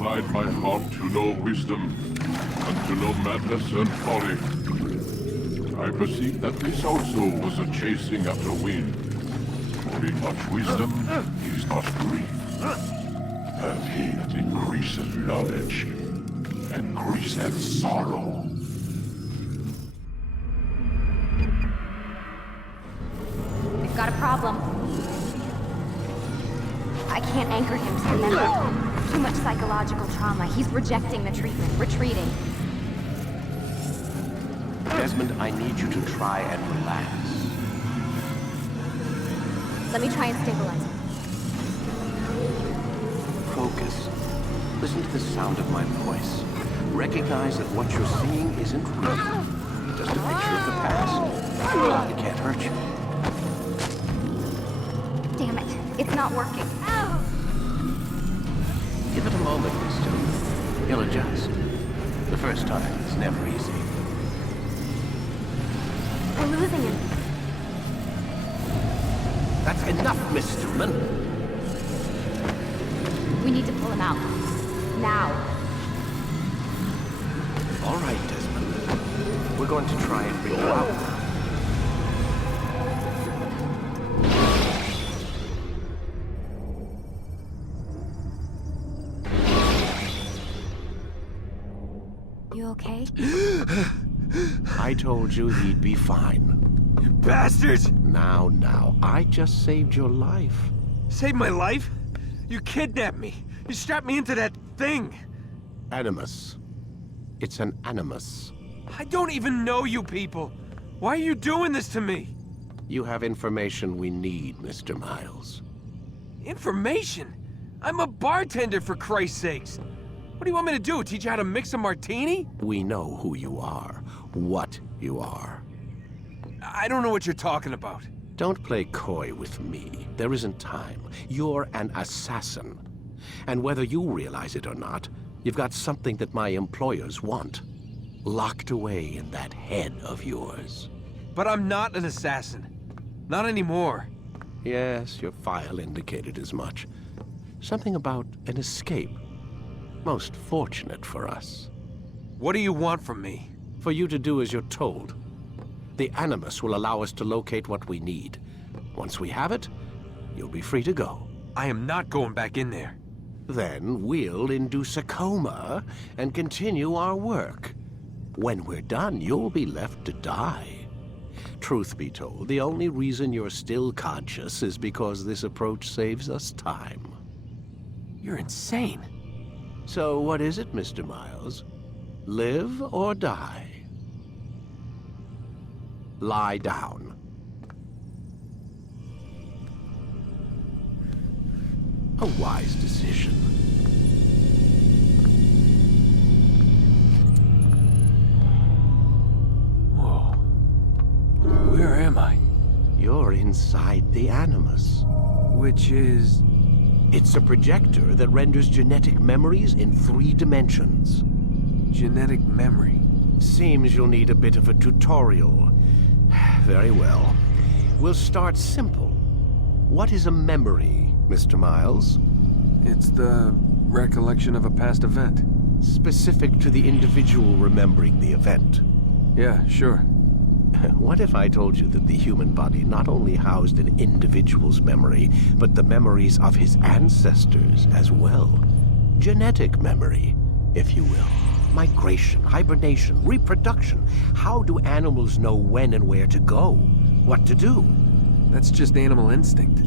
inclined my heart to know wisdom, and to know madness and folly. I perceive that this also was a chasing after wind. For in much wisdom is not grief. And he that increaseth knowledge increaseth sorrow. We've got a problem. I can't anchor him to the memory. Too much psychological trauma. He's rejecting the treatment, retreating. Desmond, I need you to try and relax. Let me try and stabilize him. Focus. Listen to the sound of my voice. Recognize that what you're seeing isn't real. Just a picture of the past. It can't hurt you. Damn it. It's not working. Give it a moment, mister. He'll adjust. The first time is never easy. We're losing him. That's enough, Mr. Mann. We need to pull him out. Now. All right, Desmond. We're going to try and bring you out. You okay? I told you he'd be fine. You bastards! Now, I just saved your life. Saved my life? You kidnapped me. You strapped me into that thing. Animus. It's an animus. I don't even know you people. Why are you doing this to me? You have information we need, Mr. Miles. Information? I'm a bartender, for Christ's sakes. What do you want me to do? Teach you how to mix a martini? We know who you are, what you are. I don't know what you're talking about. Don't play coy with me. There isn't time. You're an assassin. And whether you realize it or not, you've got something that my employers want. Locked away in that head of yours. But I'm not an assassin. Not anymore. Yes, your file indicated as much. Something about an escape. Most fortunate for us. What do you want from me? For you to do as you're told. The Animus will allow us to locate what we need. Once we have it, you'll be free to go. I am not going back in there. Then we'll induce a coma and continue our work. When we're done, you'll be left to die. Truth be told, the only reason you're still conscious is because this approach saves us time. You're insane. So what is it, Mr. Miles? Live or die? Lie down. A wise decision. Whoa. Where am I? You're inside the Animus. Which is... It's a projector that renders genetic memories in 3 dimensions. genetic memory. Seems you'll need a bit of a tutorial. Very well. We'll start simple. What is a memory, Mr. Miles? It's the recollection of a past event. Specific to the individual remembering the event. Yeah, sure. What if I told you that the human body not only housed an individual's memory, but the memories of his ancestors as well? Genetic memory, if you will. Migration, hibernation, reproduction. How do animals know when and where to go? What to do? That's just animal instinct.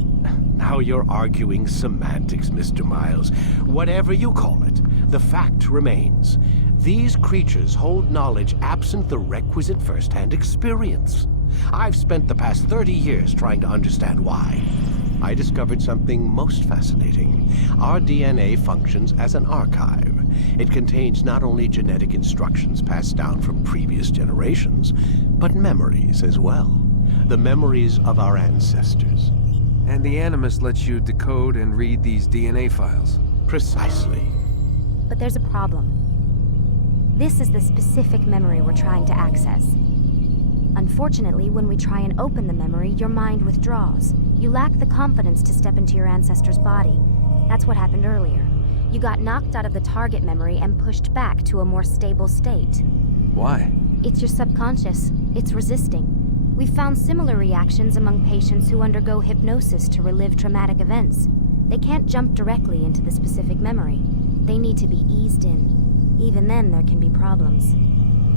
Now you're arguing semantics, Mr. Miles. Whatever you call it, the fact remains. These creatures hold knowledge absent the requisite first-hand experience. I've spent the past 30 years trying to understand why. I discovered something most fascinating. Our DNA functions as an archive. It contains not only genetic instructions passed down from previous generations, but memories as well. The memories of our ancestors. And the Animus lets you decode and read these DNA files. Precisely. But there's a problem. This is the specific memory we're trying to access. Unfortunately, when we try and open the memory, your mind withdraws. You lack the confidence to step into your ancestor's body. That's what happened earlier. You got knocked out of the target memory and pushed back to a more stable state. Why? It's your subconscious. It's resisting. We've found similar reactions among patients who undergo hypnosis to relive traumatic events. They can't jump directly into the specific memory. They need to be eased in. Even then, there can be problems.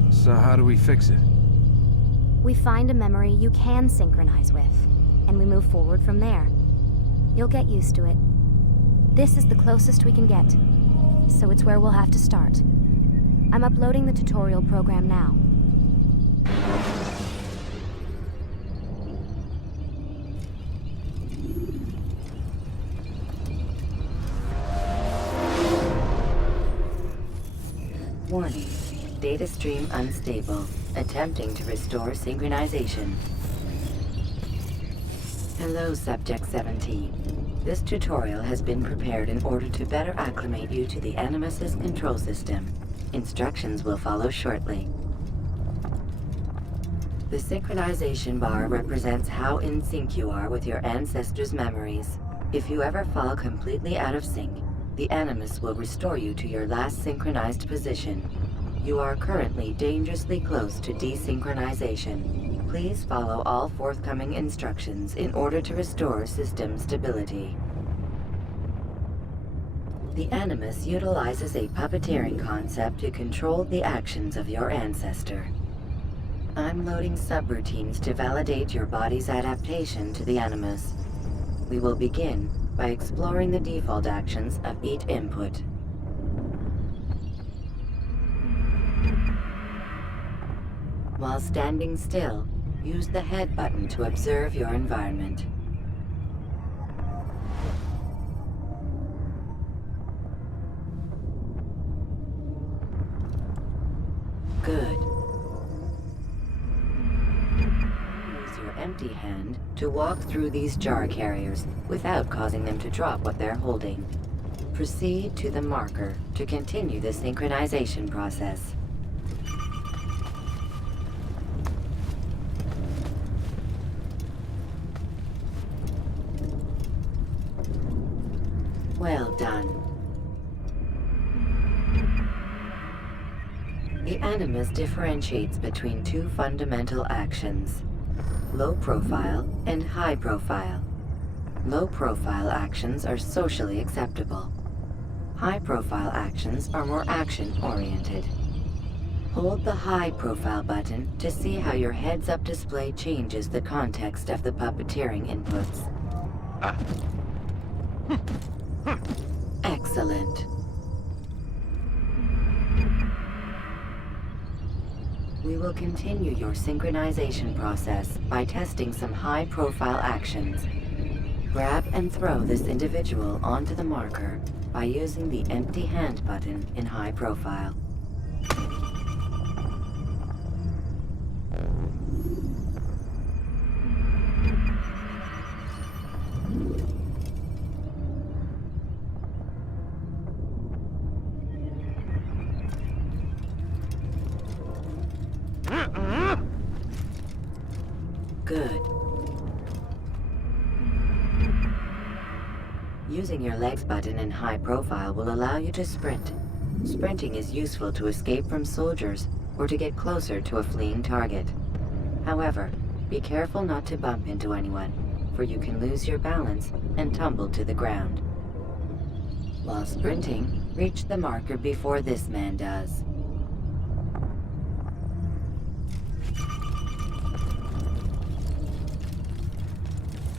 So how do we fix it? We find a memory you can synchronize with, and we move forward from there. You'll get used to it. This is the closest we can get, so it's where we'll have to start. I'm uploading the tutorial program now. Warning. Data stream unstable. Attempting to restore synchronization. Hello, Subject 17. This tutorial has been prepared in order to better acclimate you to the Animus's control system. Instructions will follow shortly. The synchronization bar represents how in sync you are with your ancestors' memories. If you ever fall completely out of sync, the Animus will restore you to your last synchronized position. You are currently dangerously close to desynchronization. Please follow all forthcoming instructions in order to restore system stability. The Animus utilizes a puppeteering concept to control the actions of your ancestor. I'm loading subroutines to validate your body's adaptation to the Animus. We will begin by exploring the default actions of each input. While standing still, use the head button to observe your environment. Good. Use your empty hand to walk through these jar carriers without causing them to drop what they're holding. Proceed to the marker to continue the synchronization process. Well done. The Animus differentiates between two fundamental actions: low profile and high profile. Low profile actions are socially acceptable. High profile actions are more action-oriented. Hold the high profile button to see how your heads-up display changes the context of the puppeteering inputs. Excellent. We will continue your synchronization process by testing some high-profile actions. Grab and throw this individual onto the marker by using the empty hand button in high profile. Good. Using your legs button in high profile will allow you to sprint. Sprinting is useful to escape from soldiers or to get closer to a fleeing target. However, be careful not to bump into anyone, for you can lose your balance and tumble to the ground. While sprinting, reach the marker before this man does.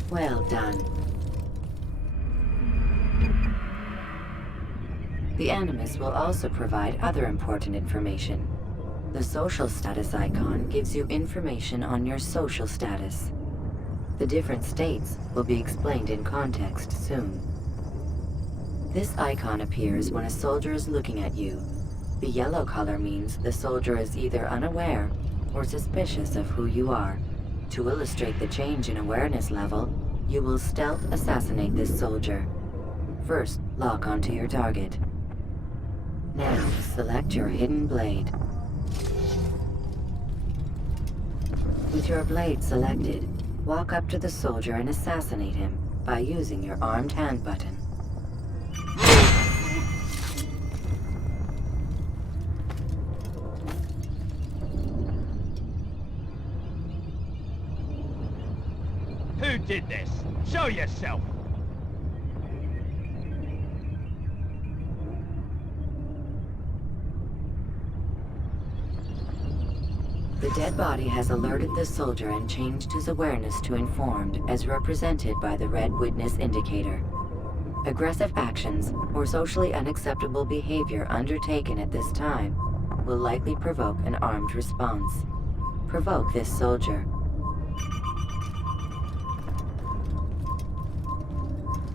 Well done. The Animus will also provide other important information. The social status icon gives you information on your social status. The different states will be explained in context soon. This icon appears when a soldier is looking at you. The yellow color means the soldier is either unaware or suspicious of who you are. To illustrate the change in awareness level, you will stealth assassinate this soldier. First, lock onto your target. Now, select your hidden blade. With your blade selected, walk up to the soldier and assassinate him by using your armed hand button. did this? Show yourself! The dead body has alerted the soldier and changed his awareness to informed, as represented by the red witness indicator. Aggressive actions or socially unacceptable behavior undertaken at this time will likely provoke an armed response. Provoke this soldier.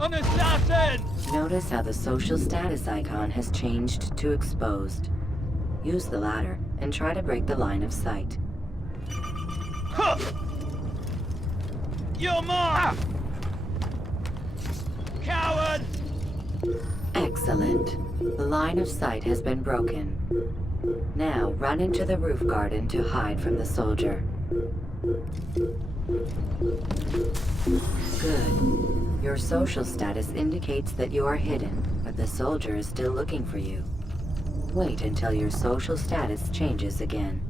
An assassin! Notice how the social status icon has changed to exposed. Use the ladder and try to break the line of sight. Huh! You're mine! Coward! Excellent. The line of sight has been broken. Now run into the roof garden to hide from the soldier. Good. Your social status indicates that you are hidden, but the soldier is still looking for you. Wait until your social status changes again.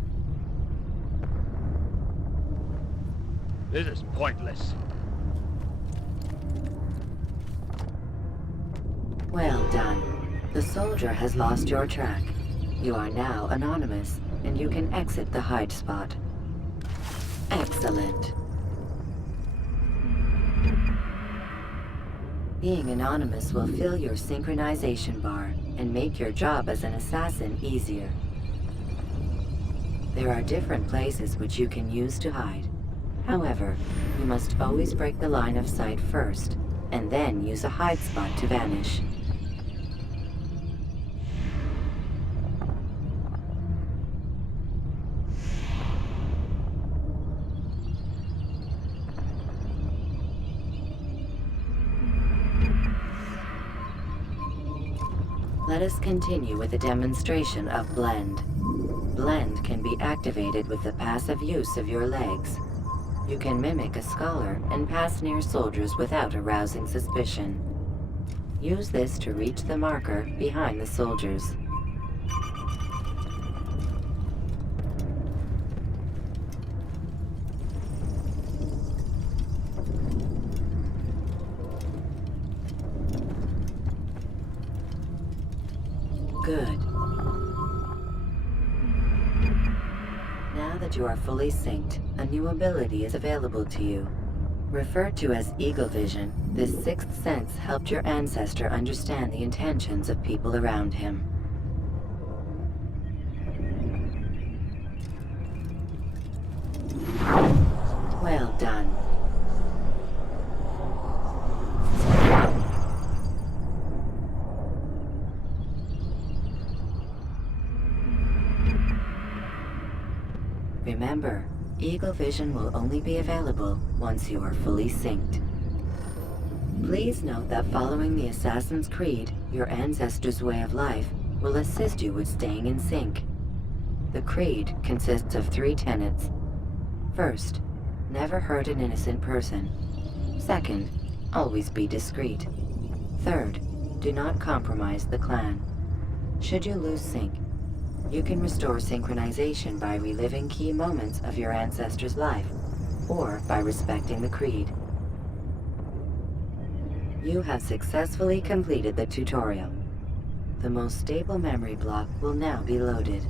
This is pointless. Well done. The soldier has lost your track. You are now anonymous, and you can exit the hide spot. Excellent. Being anonymous will fill your synchronization bar and make your job as an assassin easier. There are different places which you can use to hide. However, you must always break the line of sight first, and then use a hide spot to vanish. Let us continue with a demonstration of Blend. Blend can be activated with the passive use of your legs. You can mimic a scholar and pass near soldiers without arousing suspicion. Use this to reach the marker behind the soldiers. Good. Now that you are fully synced, a new ability is available to you. Referred to as Eagle Vision, this sixth sense helped your ancestor understand the intentions of people around him. Well done. Remember, Eagle Vision will only be available once you are fully synced. Please note that following the Assassin's Creed, your ancestors' way of life, will assist you with staying in sync. The Creed consists of 3 tenets. First, never hurt an innocent person. Second, always be discreet. Third, do not compromise the clan. Should you lose sync, you can restore synchronization by reliving key moments of your ancestor's life, or by respecting the Creed. You have successfully completed the tutorial. The most stable memory block will now be loaded.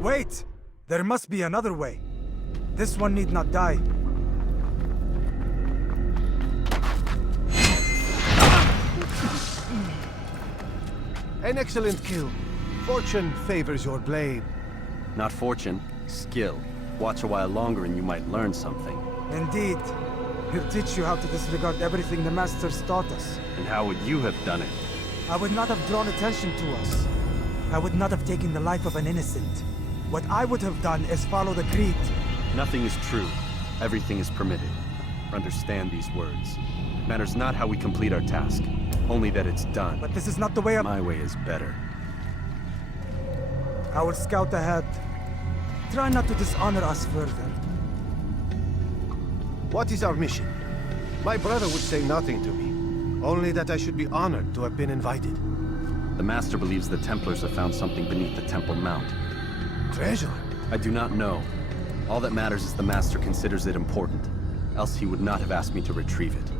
Wait! There must be another way. This one need not die. An excellent kill. Fortune favors your blade. Not fortune, skill. Watch a while longer and you might learn something. Indeed. He'll teach you how to disregard everything the Masters taught us. And how would you have done it? I would not have drawn attention to us. I would not have taken the life of an innocent. What I would have done is follow the Creed. Nothing is true. Everything is permitted. Understand these words. It matters not how we complete our task, only that it's done. But this is not the way of... My way is better. I will scout ahead. Try not to dishonor us further. What is our mission? My brother would say nothing to me. Only that I should be honored to have been invited. The Master believes the Templars have found something beneath the Temple Mount. Treasure? I do not know. All that matters is the Master considers it important. Else he would not have asked me to retrieve it.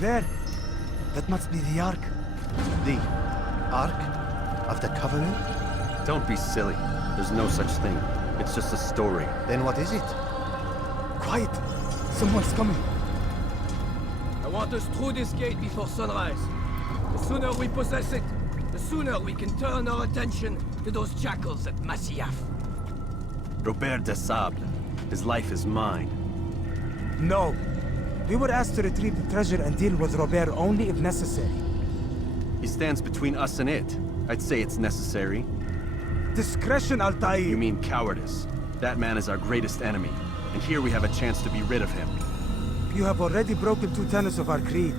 There! That must be the Ark. The Ark of the Covenant? Don't be silly. There's no such thing. It's just a story. Then what is it? Quiet! Someone's coming. I want us through this gate before sunrise. The sooner we possess it, the sooner we can turn our attention to those jackals at Masyaf. Robert de Sable. His life is mine. No. We were asked to retrieve the treasure and deal with Robert only if necessary. He stands between us and it. I'd say it's necessary. Discretion, Altair! You mean cowardice. That man is our greatest enemy. And here we have a chance to be rid of him. You have already broken 2 tenets of our creed.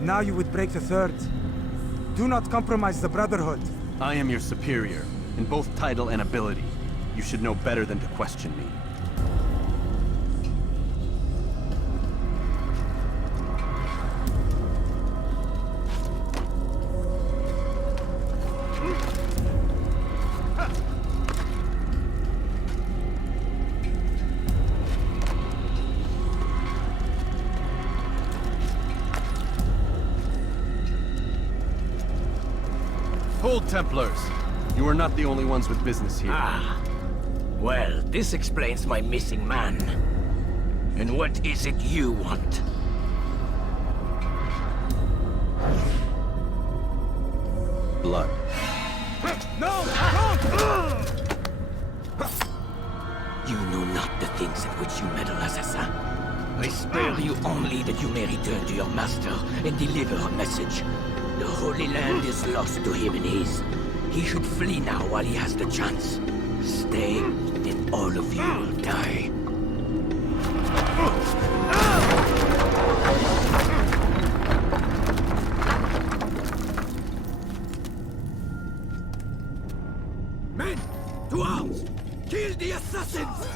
Now you would break the 3rd. Do not compromise the Brotherhood. I am your superior, in both title and ability. You should know better than to question me. Hold, Templars! You are not the only ones with business here. Ah. Well, this explains my missing man. And what is it you want? Blood. No! Don't! You know not the things at which you meddle, assassin. I spare you only that you may return to your master and deliver a message. The Holy Land is lost to him and his. He should flee now while he has the chance. Stay, and all of you will die. Men, to arms! Kill the assassins!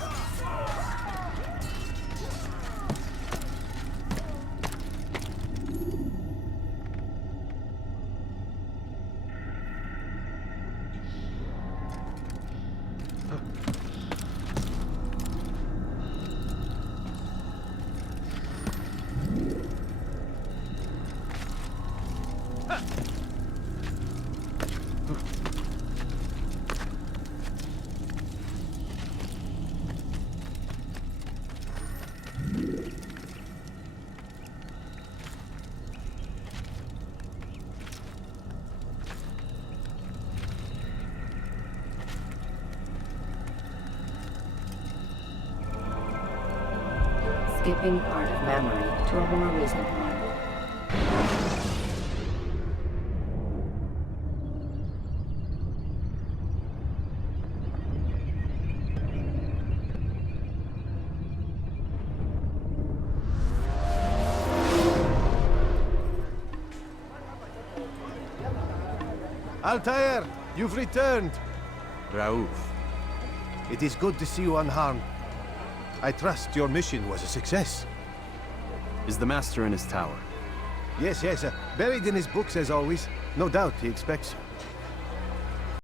Skipping part of memory to a more recent one. Altair, you've returned. Raouf. It is good to see you unharmed. I trust your mission was a success. Is the Master in his tower? Yes, buried in his books as always. No doubt he expects you.